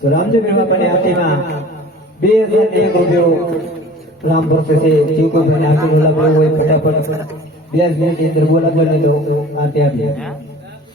तो रामदेव बापाने आरतीમાં 2001 રૂપિયો રામ પ્રોસેસે જે કોઈ મને આપેલો લાભ હોય ફટાફટ 2 મિનિટની અંદર બોલાવજો ને તો આરતી આપી